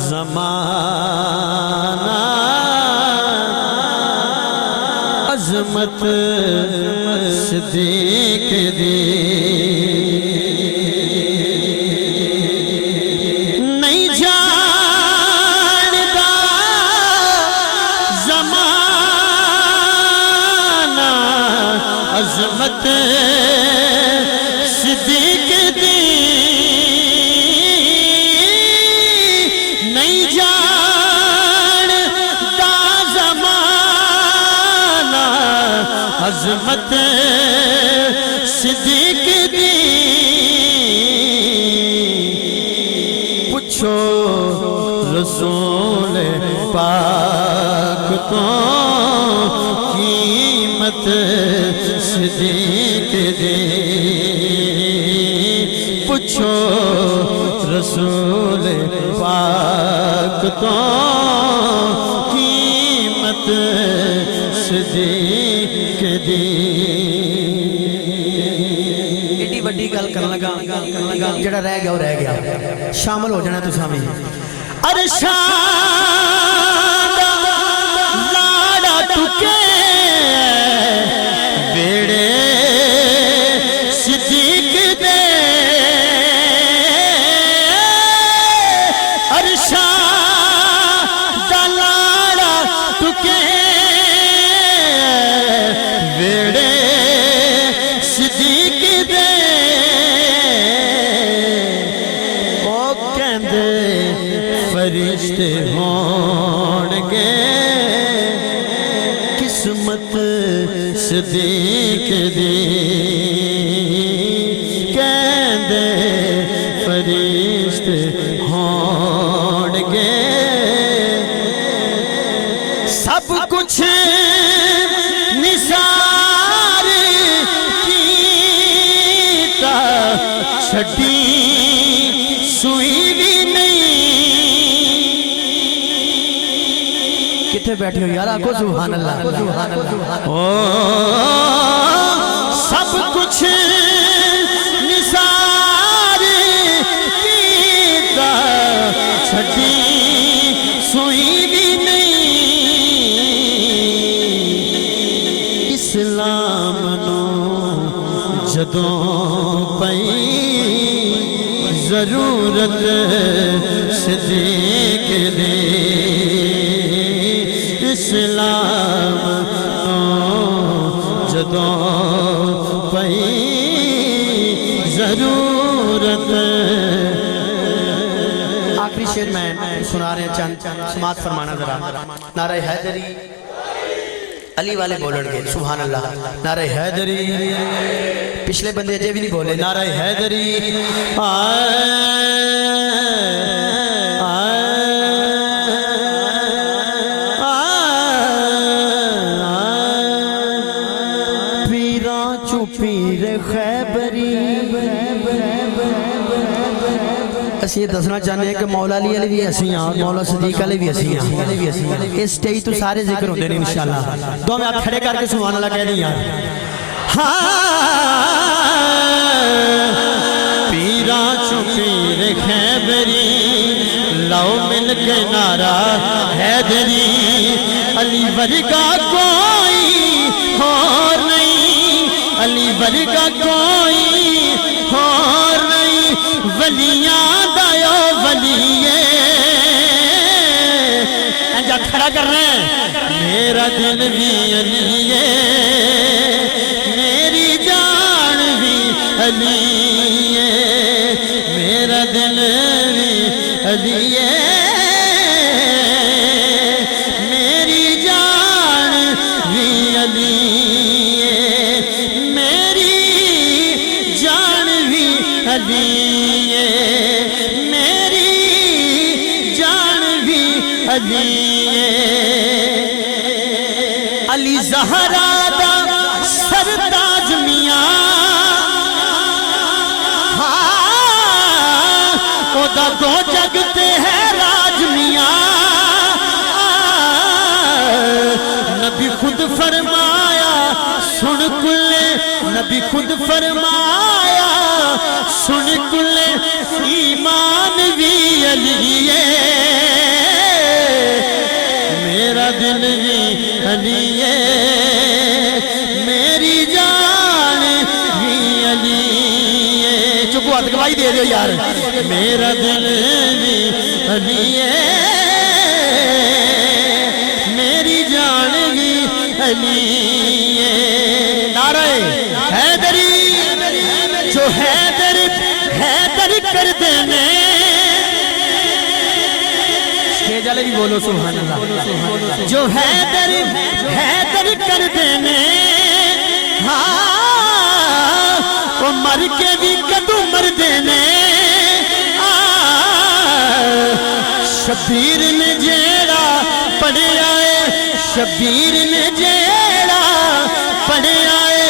زمانہ عظمت صدیق دی نہیں جاندا زمانہ عظمت صدیق دی نہیں جاندا زمانہ عظمت صدیق دی پوچھو رسول پاک تو قیمت صدیق دی پوچھو رسول پاک تو قیمت صدیق دی ایڈی وڈی گل کرن لگا جڑا رہ گیا وہ رہ گیا شامل ہو جانا تساں وی عرشاں دا لاڑا ٹکے بیڑے صدیق دے عرشاں دا لاڑا ٹکے بیڑے صدیق دے او کہندے فرشتے ہونگے قسمت صدیق دی کہندے فرشتے ہونگے سب کچھ نثار کیتا چھٹی سوئی بھی نہیں کتنے بیٹھے ہو یار آگو سبحان اللہ سب کچھ نثار کیتا چھٹی سوئی بھی نہیں اسلام نو جدوں پئی ضرورت صدیق دی اسلام نو جدوں پئی ضرورت آخری شعر میں سنا رہے ہیں چند سماعت فرمانا ذرا نعرہ حیدری علی والے بولن گے سبحان اللہ نعرہ حیدری پچھلے بندے اجے بھی نہیں بولے نعرہ حیدری پیران چو پیر خیبری اسی یہ دسنا چاہنے ہیں کہ مولا علی علی بھی ایسی ہیں مولا صدیق علی بھی ایسی ہیں اس سٹیج تو سارے ذکر ہوتے ہیں انشاءاللہ دو میں آپ کھڑے کر کے سبحان اللہ کہہ دیں پیران چو پیر خیبری لو مل کے نعرہ حیدری علی ورگا کوئی اور نہیں علی ورگا کوئی اور نہیں ولیاں دایو ولیے انجا کھڑا کر رہے ہیں میرا دل بھی علیے میری جان بھی علیے میرا دل بھی علیے میری جان بھی علیے میری جان بھی علیے میری جان بھی علیے علی زہرا دا سرتاج میاں او دا دو جگتے ہیں راج میاں نبی خود فرمایا سن کلے نبی خود فرمایا سن کلے ایمان بھی علیے دیو یار میرا دل بھی علی ہے میری جان بھی علی ہے نعرہ حیدری جو حیدر کر دینے سٹیج والے بھی بولو سبحان اللہ جو حیدر کر دینے ہاں وہ مر کے بھی کدو مر دینے شبیر نے جیڑا پڑھے آئے شبیر نے جیڑا پڑھے آئے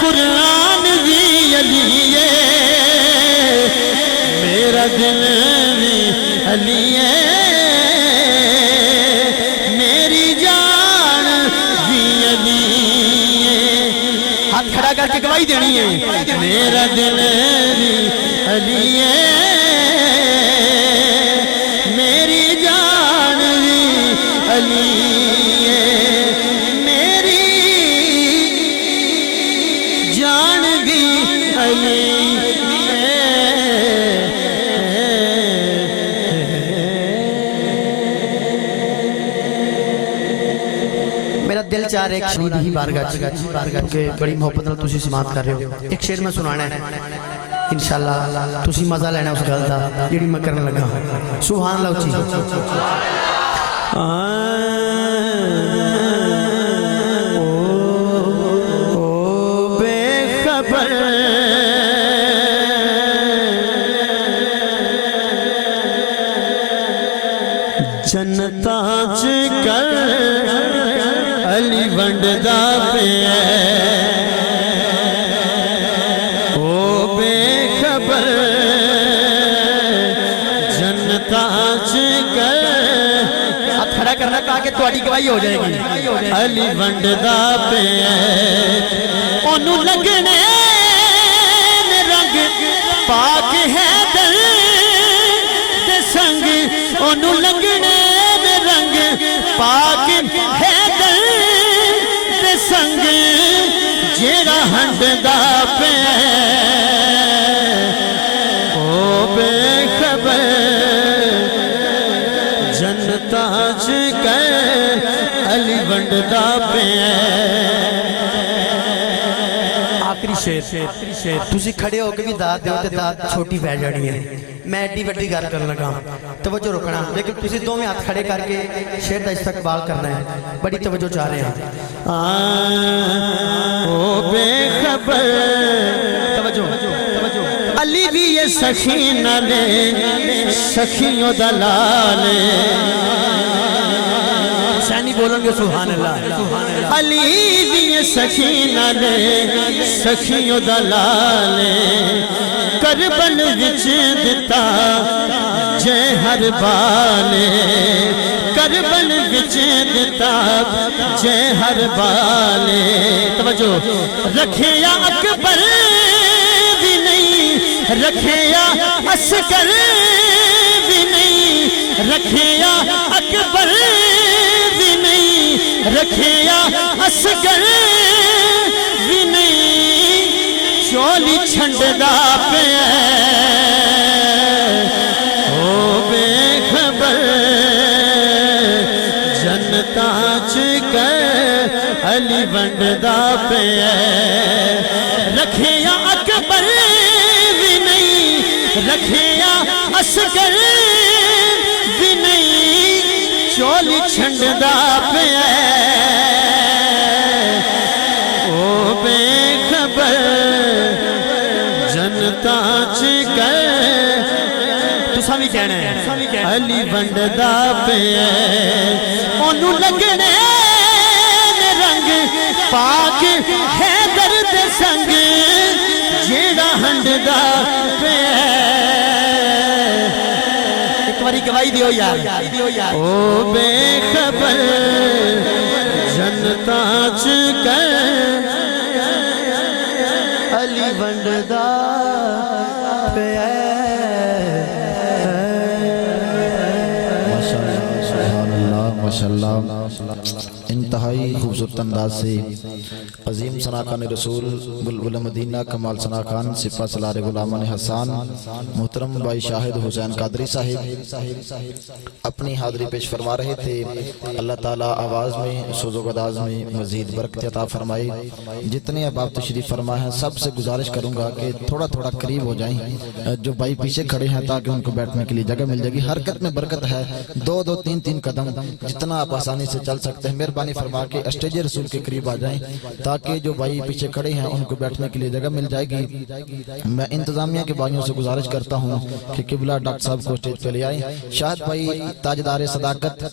قرآن بھی علی ہے میرا دل بھی علی ہے میری جان بھی علی ہے ہاتھ کھڑا کر کے گواہی دینی ہے میرا دل بھی علی ہے میری جان بھی علی ہے میری جان بھی علی میرا دل چاہ رہا ہے ایک شہید ہی بارگاہ کہ بڑی محبت نال تسی سماعت کر رہے ہو ایک شعر میں سنانا ہے انشاءاللہ تسی مزہ لینا اس گل دا جڑی میں کرنے لگا سبحان اللہ اچھی او بے خبر جنتا کر علی ونڈدا پہ او بے خبر جنتا کر ہاتھ کھڑا کرنا کہا کہ تہاڈی گواہی ہو جائے گی علی ونڈدا پہ اونوں لگنے رنگ پاک حیدر دے سنگ اونوں لگنے رنگ پاک حیدر دے سنگ جیڑا ہنڈدا پہ او بے خبر جنتا کر علی ونڈدا پہ آخری شعر تسی کھڑے ہو کے بھی داد دیو تے داد چھوٹی پہ جانی ہے میں ایڈی وڈی گل کرنے لگا توجہ رکھنا لیکن تسی دو میں ہاتھ کھڑے کر کے شعر دا استقبال کرنا ہے بڑی توجہ چاہ رہے ہیں او بے خبر توجہ علی بھی یہ سخینہ لے سخیوں دلال حسینی بولن گے سبحان اللہ علی بھی یہ سخینہ لے سخیوں دلال کربل وچ دتا جے ہر بالے کربل وچ دتا جے ہر بالے توجہ رکھے یا اکبر بھی نہیں رکھے یا عسکر بھی نہیں رکھے یا اکبر بھی نہیں رکھے یا عسکر بھی نہیں چولی چھنڈدا پہ او بے خبر جنتا کر علی ونڈدا پہ رکھے یا اکبر بھی نہیں رکھے یا عسکر بھی نہیں چولی چھنڈدا پہ او بے خبر جنتا کر تسا بھی کہنا ہے علی ونڈدا پہ اونوں لگنے رنگ پاک حیدر دے سنگ جیڑا ہنڈدا پہ ایک باری گواہی دیو یار او بے خبر جنتا کر علی ونڈدا پہ ماشاءاللہ انتہائی خوبصورت انداز سے عظیم ثناکان رسول بلبل مدینہ کمال ثناکان سپہ سالار غلامان حسان محترم بھائی شاہد حسین قادری صاحب اپنی حاضری پیش فرما رہے تھے۔ اللہ تعالیٰ آواز میں سوز و گداز میں مزید برکت عطا فرمائے۔ جتنے اب آپ تشریف فرما ہیں سب سے گزارش کروں گا کہ تھوڑا تھوڑا قریب ہو جائیں، جو بھائی پیچھے کھڑے ہیں تاکہ ان کو بیٹھنے کے لیے جگہ مل جائے گی۔ حرکت میں برکت ہے، دو دو تین تین قدم جتنا آپ آسانی سے چل سکتے ہیں مہربانی فرما کے اسٹیج رسول کے قریب آ جائیں تاکہ جو بھائی پیچھے کھڑے ہیں ان کو بیٹھنے کے لیے جگہ مل جائے گی۔ میں انتظامیہ کے بھائیوں سے گزارش کرتا ہوں کہ قبلہ ڈاکٹر صاحب کو اسٹیج پہ لے آئیں۔ شاہد بھائی تاجدار صداقت